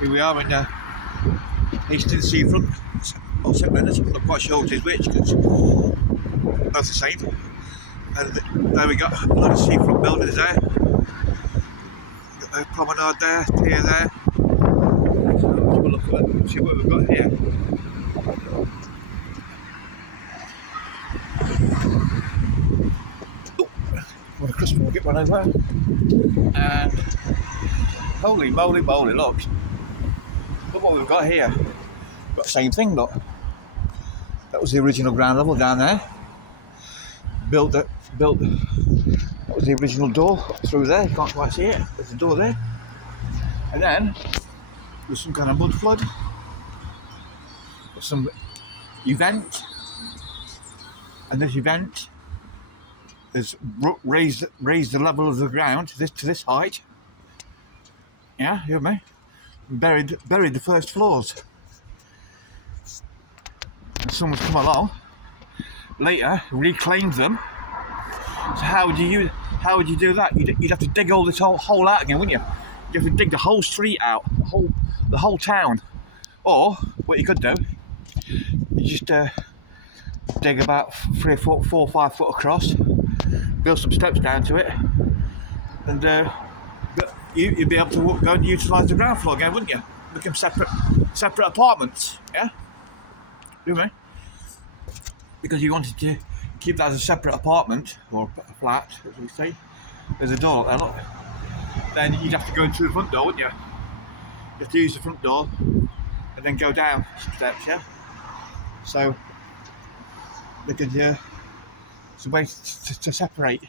Here we are in Eastern Seafront. Or St. I'm not quite sure which is which because both the same. And there we got a lot of seafront buildings there. Got the promenade there, pier there. So have a look at it, see what we've got here. What a Christmas will get one over. And holy moly, look what we've got here. We've got the same thing, look. That was the original ground level down there. Built. That was the original door through there. You can't quite see it. There's a door there. And then there's some kind of mud flood. Some event. And this event has raised the level of the ground to this height. Yeah, you hear me? Buried the first floors. And someone's come along later, reclaimed them. So how would you do that? You'd have to dig all this hole out again, wouldn't you? You'd have to dig the whole street out, the whole town. Or what you could do, you just dig about 3 foot, 4 or 5 foot across, build some steps down to it, and you'd be able to go and utilise the ground floor again, wouldn't you? Become separate apartments, yeah? Do me? Because you wanted to keep that as a separate apartment, or a flat, as we say. There's a door there, look. Then you'd have to go into the front door, wouldn't you? You have to use the front door, and then go down some steps, yeah? So, because it's a way to separate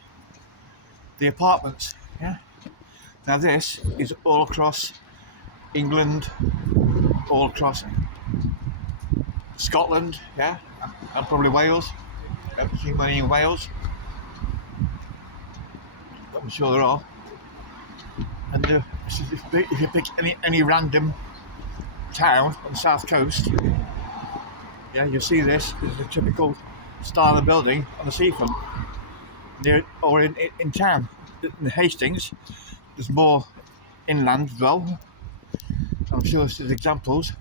the apartments, yeah? Now this is all across England, all across Scotland, yeah, and probably Wales. I haven't seen many in Wales, but I'm sure there are. And if you pick any random town on the south coast, yeah, you'll see this is a typical style of building on the seafront, near or in town. In Hastings, there's more inland as well. I'm sure there's examples.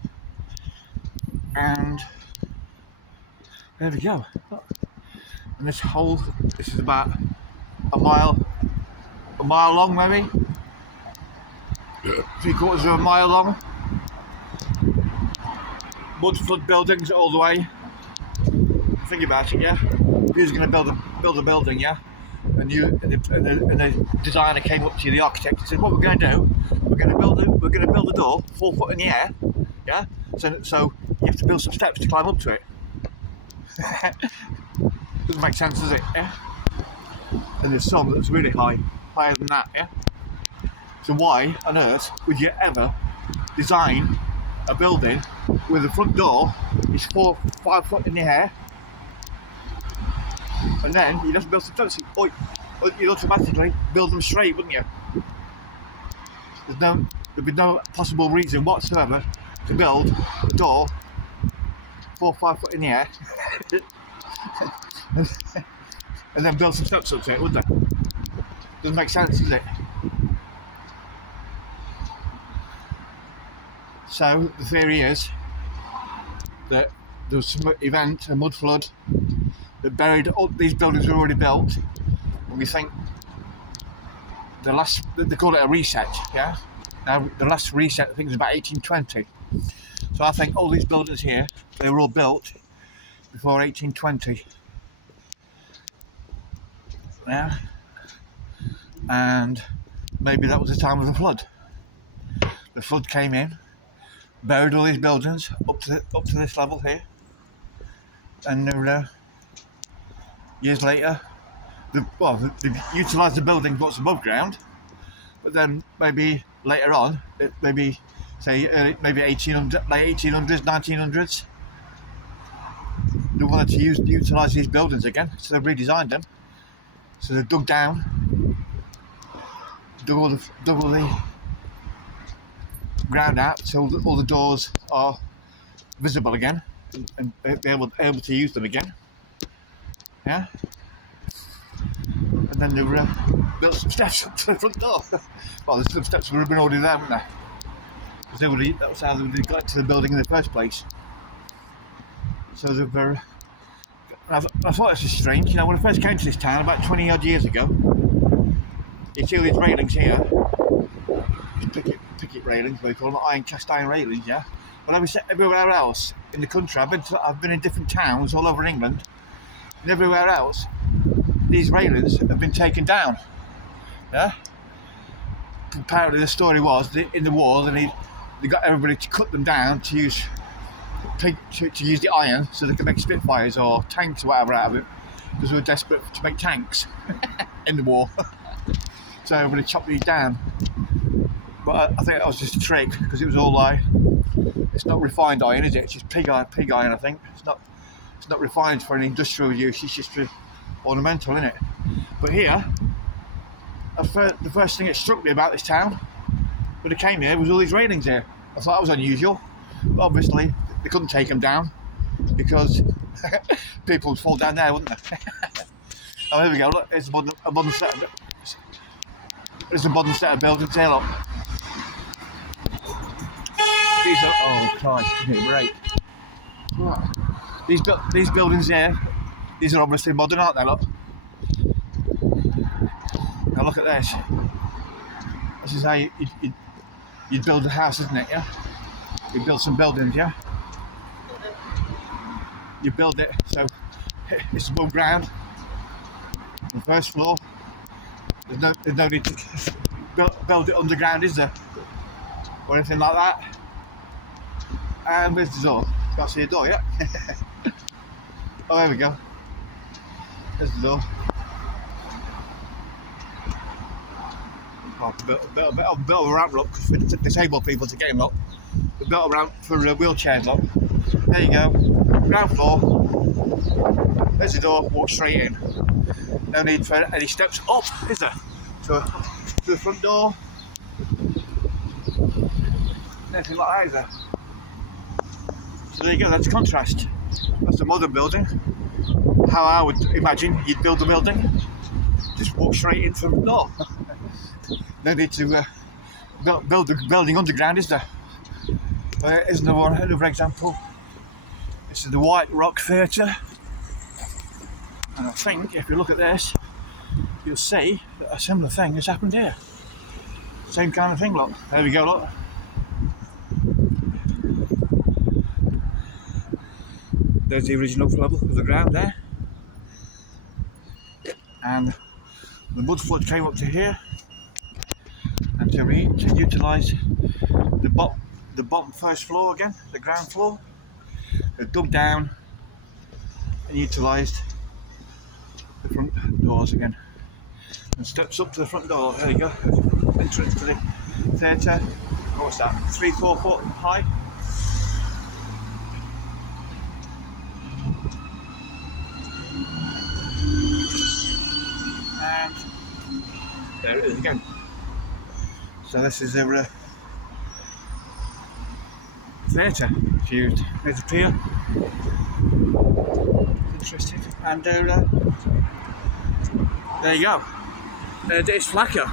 And there we go. And this is about a mile long, maybe. Yeah. 3/4 of a mile long. Mud flood buildings all the way. Think about it, yeah. Who's going to build a building, yeah? And the designer came up to the architect and said, "What we're going to do? We're going to build a door 4 foot in the air, yeah. So you have to build some steps to climb up to it." Doesn't make sense, does it? Yeah. And there's some that's really higher than that, yeah. So why on earth would you ever design a building where the front door is 4 or 5 foot in the air, and then you'd have to build some steps, or you'd automatically build them straight, wouldn't you? There'd be no possible reason whatsoever to build a door 4 or 5 foot in the air and then build some steps up to it, would there? Doesn't make sense, does it? So the theory is that there was some event, a mud flood, that buried all these buildings were already built, and we think they call it a reset, yeah? Now the last reset I think was about 1820. So I think all these buildings here, they were all built before 1820. Yeah? And maybe that was the time of the flood. The flood came in, buried all these buildings up to this level here, and years later, they utilised the building what's above ground, but then maybe later on, maybe 1800, late 1800s, 1900s, they wanted to utilise these buildings again, so they redesigned them. So they dug down, dug all the ground out, so all the doors are visible again, and they're able to use them again. Yeah. And And then they built some steps up to the front door. Well, there's some steps would have been already there, wouldn't there? Because that was how they got to the building in the first place. So they've I thought this was strange. You know, when I first came to this town about 20 odd years ago, you see all these railings here, picket railings, we call them, cast iron railings, yeah. But everywhere else in the country, I've been in different towns all over England, and everywhere else, these railings have been taken down. Yeah. Apparently, the story was that in the war, they got everybody to cut them down to use the iron so they could make Spitfires or tanks or whatever out of it, because we were desperate to make tanks in the war. So everybody chopped these down. But I think that was just a trick, because it was all like, it's not refined iron, is it? It's just pig iron, I think. It's not refined for an industrial use. It's just ornamental, isn't it? But here, the first thing that struck me about this town when I came here was all these railings here. I thought that was unusual. But obviously, they couldn't take them down because people would fall down there, wouldn't they? Oh, here we go. Look, it's a modern set of buildings here. Look. These are, oh Christ, give me a break. Right. These buildings here, these are obviously modern, aren't they? Look. Now look at this. This is how you'd build a house, isn't it? Yeah. You build some buildings, yeah. You build it so it's above ground. The first floor. There's no need to build it underground, is there? Or anything like that. And where's the door? Can't see the door yet. Oh, there we go. There's the door. Oh, built a ramp up for disabled people to get him up. We built a ramp for wheelchairs up. There you go. Ground floor. There's the door. Walk straight in. No need for any steps up, is there? To the front door. Anything like that, is there? So there you go. That's a contrast. That's the modern building. How I would imagine you'd build a building. Just walk straight into the door. No need to build the building underground, is there? Here's another example. This is the White Rock Theatre. And I think if you look at this, you'll see that a similar thing has happened here. Same kind of thing, look. There we go, look. There's the original level of the ground there. And the mud flood came up to here. And to utilise the bottom first floor again, the ground floor, they dug down and utilised the front doors again. And steps up to the front door, there you go, entrance to the theatre. What's that, 3-4 foot high? And there it is again. So this is a theatre, there's a pier, interesting, and there you go, it's Flacker.